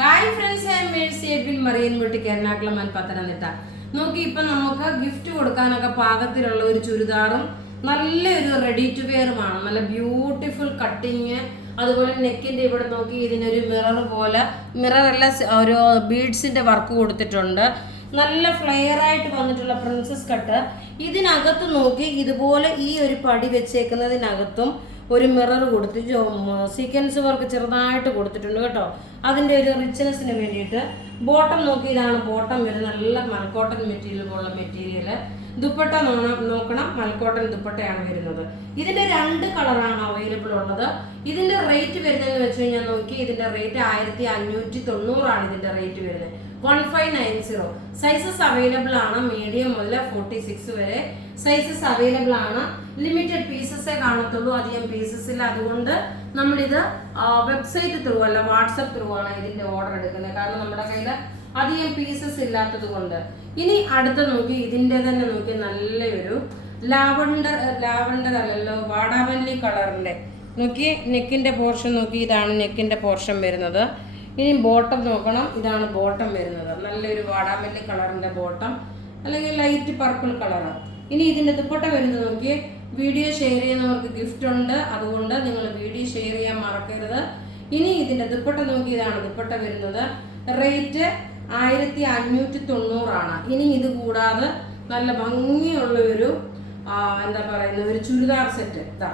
Hi friends, I am Mercy Edwin Marian വീട്ടിൽ എറണാകുളം പത്തനംതിട്ട. നോക്കി ഇപ്പം നമുക്ക് ഗിഫ്റ്റ് കൊടുക്കാനൊക്കെ പാകത്തിലുള്ള ഒരു ചുരിദാറും നല്ലൊരു റെഡി ടു വെയറുമാണ്. നല്ല ബ്യൂട്ടിഫുൾ കട്ടിങ്, അതുപോലെ നെക്കിൻ്റെ ഇവിടെ നോക്കി ഇതിനൊരു മിററല്ല, ഒരു ബീഡ്സിൻ്റെ വർക്ക് കൊടുത്തിട്ടുണ്ട്. നല്ല ഫ്ലെയർ ആയിട്ട് വന്നിട്ടുള്ള പ്രിൻസസ് കട്ട്. ഇതിനകത്ത് നോക്കി ഇതുപോലെ ഈ ഒരു പടി വെച്ചേക്കുന്നതിനകത്തും ഒരു മിറർ കൊടുത്ത് സീക്വൻസ് വർക്ക് ചെറുതായിട്ട് കൊടുത്തിട്ടുണ്ട് കേട്ടോ, അതിൻ്റെ ഒരു റിച്ച്നെസ്സിന് വേണ്ടിയിട്ട്. ബോട്ടം നോക്കി, ഇതാണ് ബോട്ടം വരുന്നത്. നല്ല മൽക്കോട്ടൺ മെറ്റീരിയൽ പോലുള്ള മെറ്റീരിയൽ. ദുപ്പട്ട നോക്കണം, മൽക്കോട്ടൺ ദുപ്പട്ടയാണ് വരുന്നത്. ഇതിൻ്റെ 2 കളറാണ് അവൈലബിൾ ഉള്ളത്. ഇതിൻ്റെ റേറ്റ് വരുന്നതെന്ന് വെച്ച് കഴിഞ്ഞാൽ നോക്കി, ഇതിൻ്റെ റേറ്റ് 1590 ഇതിൻ്റെ റേറ്റ് വരുന്നത്. 1590. സൈസസ് അവൈലബിൾ ആണ്, മീഡിയം മുതൽ 46 വരെ സൈസസ് അവൈലബിൾ ആണ്. ലിമിറ്റഡ് പീസസേ കാണത്തുള്ളൂ, അധികം പീസസ് ഇല്ല. അതുകൊണ്ട് നമ്മളിത് വെബ്സൈറ്റ് ത്രൂ അല്ല, വാട്സപ്പ് ത്രൂ ആണ് ഇതിന്റെ ഓർഡർ എടുക്കുന്നത്. കാരണം നമ്മുടെ കയ്യിൽ അധികം പീസസ് ഇല്ലാത്തത് കൊണ്ട്. ഇനി അടുത്ത നോക്കി, ഇതിന്റെ തന്നെ നോക്കി നല്ലൊരു ലാവണ്ടർ അല്ലല്ലോ, വാടാമല്ലി കളറിന്റെ നോക്കി നെക്കിന്റെ പോർഷൻ നോക്കി, ഇതാണ് നെക്കിന്റെ പോർഷൻ വരുന്നത്. ഇനി ബോട്ടം നോക്കണം, ഇതാണ് ബോട്ടം വരുന്നത്. നല്ലൊരു വാടാമല്ലി കളറിന്റെ ബോട്ടം, അല്ലെങ്കിൽ ലൈറ്റ് പർപ്പിൾ കളറ്. ഇനി ഇതിന്റെ ദുപ്പട്ട വരുന്നത് നോക്കി, വീഡിയോ ഷെയർ ചെയ്യുന്നവർക്ക് ഗിഫ്റ്റ് ഉണ്ട്, അതുകൊണ്ട് നിങ്ങൾ വീഡിയോ ഷെയർ ചെയ്യാൻ മറക്കരുത്. ഇനി ഇതിന്റെ ദുപ്പട്ട നോക്കി, ഇതാണ് ദുപ്പട്ട വരുന്നത്. റേറ്റ് 1590. ഇനി ഇത് കൂടാതെ നല്ല ഭംഗിയുള്ള ഒരു എന്താ പറയുന്ന ഒരു ചുരിദാർ സെറ്റ്. ഇതാ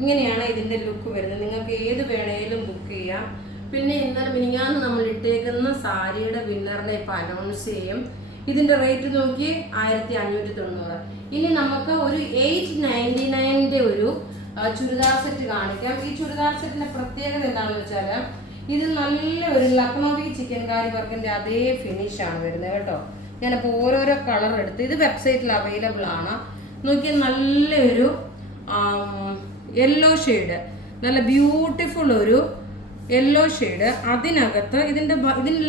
ഇങ്ങനെയാണ് ഇതിന്റെ ലുക്ക് വരുന്നത്. നിങ്ങൾക്ക് ഏത് വേണേലും ബുക്ക് ചെയ്യാം. പിന്നെ ഇന്നലെ മിനിഞ്ഞാന്ന് നമ്മൾ ഇട്ടേക്കുന്ന സാരിയുടെ വിന്നറിനെ ഇപ്പം അനൗൺസ് ചെയ്യും. ഇതിന്റെ റേറ്റ് നോക്കി 1590. ഇനി നമുക്ക് ഒരു 899 ഒരു ചുരിദാർ സെറ്റ് കാണിക്കാം. ഈ ചുരിദാർ സെറ്റിന്റെ പ്രത്യേകത എന്താണെന്ന് വെച്ചാൽ, ഇത് നല്ല ഒരു ലക്നൗവി ചിക്കൻകാരി വർക്കിന്റെ അതേ ഫിനിഷ് ആണ് വരുന്നത് കേട്ടോ. ഞാനിപ്പോൾ ഓരോരോ കളർ എടുത്ത്, ഇത് വെബ്സൈറ്റിൽ അവൈലബിൾ ആണ്. നോക്കിയാൽ നല്ലൊരു യെല്ലോ ഷെയ്ഡ്, നല്ല ബ്യൂട്ടിഫുൾ ഒരു യെല്ലോ ഷെയ്ഡ്. അതിനകത്ത് ഇതിന്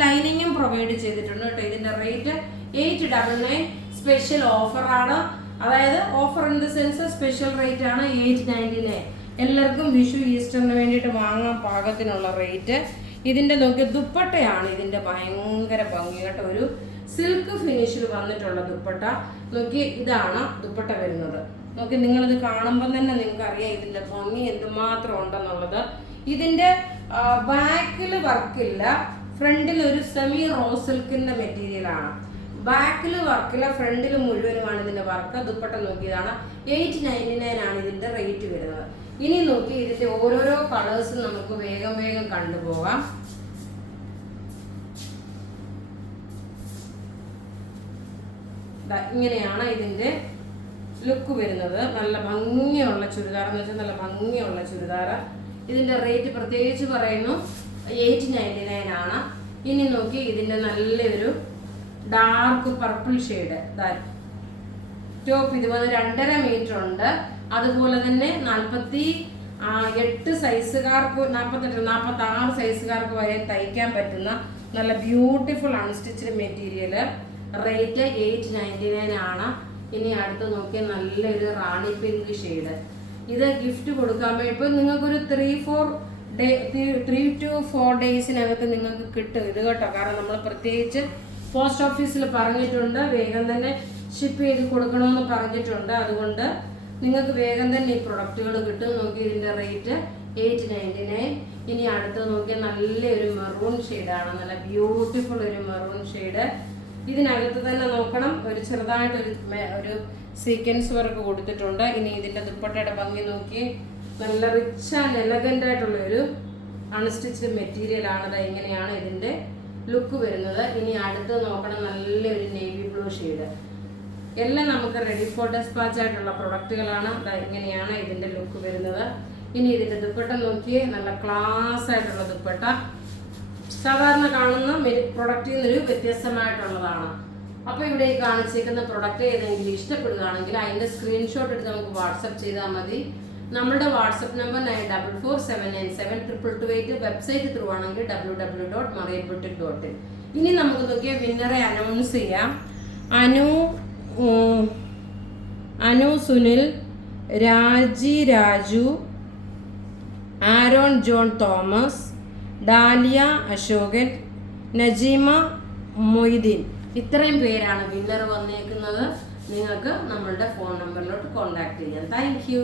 ലൈനിങ്ങും പ്രൊവൈഡ് ചെയ്തിട്ടുണ്ട് കേട്ടോ. ഇതിന്റെ റേറ്റ് 899. സ്പെഷ്യൽ ഓഫറാണ്, അതായത് offer in the sense special rate ആണ് 899. എല്ലാവർക്കും വിഷു ഈസ്റ്ററിന് വേണ്ടിയിട്ട് വാങ്ങാൻ പാകത്തിനുള്ള റേറ്റ്. ഇതിന്റെ നോക്കി ദുപ്പട്ടയാണ് ഇതിന്റെ ഭയങ്കര ഭംഗി കേട്ടോ, ഒരു സിൽക്ക് ഫിനിഷിൽ വന്നിട്ടുള്ള ദുപ്പട്ട. നോക്കി ഇതാണ് ദുപ്പട്ട വരുന്നത്. നോക്കി നിങ്ങളിത് കാണുമ്പോൾ തന്നെ നിങ്ങൾക്ക് അറിയാം ഇതിന്റെ ഭംഗി എന്തുമാത്രം ഉണ്ടെന്നുള്ളത്. ഇതിന്റെ ബാക്കിൽ വർക്കില്ല, ഫ്രണ്ടിൽ ഒരു സെമി റോസ് സിൽക്കിന്റെ മെറ്റീരിയൽ ആണ്. ബാക്കിൽ വർക്കില്ല, ഫ്രണ്ടിൽ മുഴുവനുമാണ് ഇതിന്റെ വർക്ക്. ദുപ്പട്ട നോക്കിയതാണ് 899 ആണ് ഇതിന്റെ റേറ്റ് വരുന്നത്. ഇനി നോക്കി ഇതിന്റെ ഓരോരോ കളേഴ്സും നമുക്ക് വേഗം കണ്ടുപോകാം. ഇങ്ങനെയാണ് ഇതിന്റെ ലുക്ക് വരുന്നത്. നല്ല ഭംഗിയുള്ള ചുരിദാർ എന്ന് വെച്ചാൽ നല്ല ഭംഗിയുള്ള ചുരിദാർ. ഇതിന്റെ റേറ്റ് പ്രത്യേകിച്ച് പറയുന്നു 899 ആണ്. ഇനി നോക്കി ഇതിന്റെ നല്ലൊരു ഡാർക്ക് പർപ്പിൾ ഷെയ്ഡ് ടോപ്പ്. ഇത് വന്ന് 2.5 മീറ്റർ ഉണ്ട്. അതുപോലെ തന്നെ 48 സൈസുകാർക്ക്, 46 സൈസുകാർക്ക് വരെ തയ്ക്കാൻ പറ്റുന്ന നല്ല ബ്യൂട്ടിഫുൾ അൺസ്റ്റിച്ച്ഡ് മെറ്റീരിയൽ. റേറ്റ് 899 ആണ്. ഇനി അടുത്ത് നോക്കിയാൽ നല്ലൊരു റാണി പിങ്ക് ഷെയ്ഡ്. ഇത് ഗിഫ്റ്റ് കൊടുക്കാൻ വേണ്ടി ഇപ്പം നിങ്ങൾക്കൊരു 3 to 4 ഡേയ്സിനകത്ത് നിങ്ങൾക്ക് കിട്ടും ഇത് കേട്ടോ. കാരണം നമ്മൾ പ്രത്യേകിച്ച് പോസ്റ്റ് ഓഫീസിൽ പറഞ്ഞിട്ടുണ്ട്, വേഗം തന്നെ ഷിപ്പ് ചെയ്ത് കൊടുക്കണമെന്ന് പറഞ്ഞിട്ടുണ്ട്. അതുകൊണ്ട് നിങ്ങൾക്ക് വേഗം തന്നെ ഈ പ്രൊഡക്റ്റുകൾ കിട്ടും. നോക്കി ഇതിൻ്റെ റേറ്റ് 899. ഇനി അടുത്ത് നോക്കിയാൽ നല്ലൊരു മെറൂൺ ഷെയ്ഡാണ്, നല്ല ബ്യൂട്ടിഫുൾ ഒരു മെറൂൺ ഷെയ്ഡ്. ഇതിനകത്ത് തന്നെ നോക്കണം, ഒരു ചെറുതായിട്ടൊരു സീക്വൻസ് വർക്ക് കൊടുത്തിട്ടുണ്ട്. ഇനി ഇതിൻ്റെ ദുപ്പട്ടയുടെ ഭംഗി നോക്കി, നല്ല റിച്ച് ആൻഡ് എലഗൻ്റ് ആയിട്ടുള്ള ഒരു അൺസ്റ്റിച്ച്ഡ് മെറ്റീരിയൽ ആണ്. ഇങ്ങനെയാണ് ഇതിൻ്റെ ലുക്ക് വരുന്നത്. ഇനി അടുത്ത് നോക്കണം, നല്ലൊരു നേവി ബ്ലൂ ഷെയ്ഡ്. എല്ലാം നമുക്ക് റെഡി ഫോർ ഡെസ്പാച്ച് ആയിട്ടുള്ള പ്രൊഡക്റ്റുകളാണ്. ഇങ്ങനെയാണ് ഇതിൻ്റെ ലുക്ക് വരുന്നത്. ഇനി ഇതിൻ്റെ ദുപ്പട്ട നോക്കി, നല്ല ക്ലാസ് ആയിട്ടുള്ള ദുപ്പട്ട. സാധാരണ കാണുന്ന പ്രൊഡക്റ്റിൽ നിന്നൊരു വ്യത്യസ്തമായിട്ടുള്ളതാണ്. അപ്പോൾ ഇവിടെ ഈ കാണിച്ചേക്കുന്ന പ്രൊഡക്റ്റ് ഏതെങ്കിലും ഇഷ്ടപ്പെടുകയാണെങ്കിൽ അതിൻ്റെ സ്ക്രീൻഷോട്ട് എടുത്ത് നമുക്ക് വാട്സപ്പ് ചെയ്താൽ മതി. നമ്മുടെ വാട്സപ്പ് നമ്പർ 9447972228. വെബ്സൈറ്റ് ത്രൂ ആണെങ്കിൽ www.marianboutique.in. ഇനി നമുക്ക് നോക്കിയാൽ വിന്നറെ അനൗൺസ് ചെയ്യാം. അനു സുനിൽ, രാജി Raju, Aaron John Thomas, dahlia Ashokan, Najeema Moideen. ഇത്രയും പേരാണ് വിന്നർ വന്നേക്കുന്നത്. നിങ്ങൾക്ക് നമ്മളുടെ ഫോൺ നമ്പറിലോട്ട് കോൺടാക്ട് ചെയ്യാം. Thank you.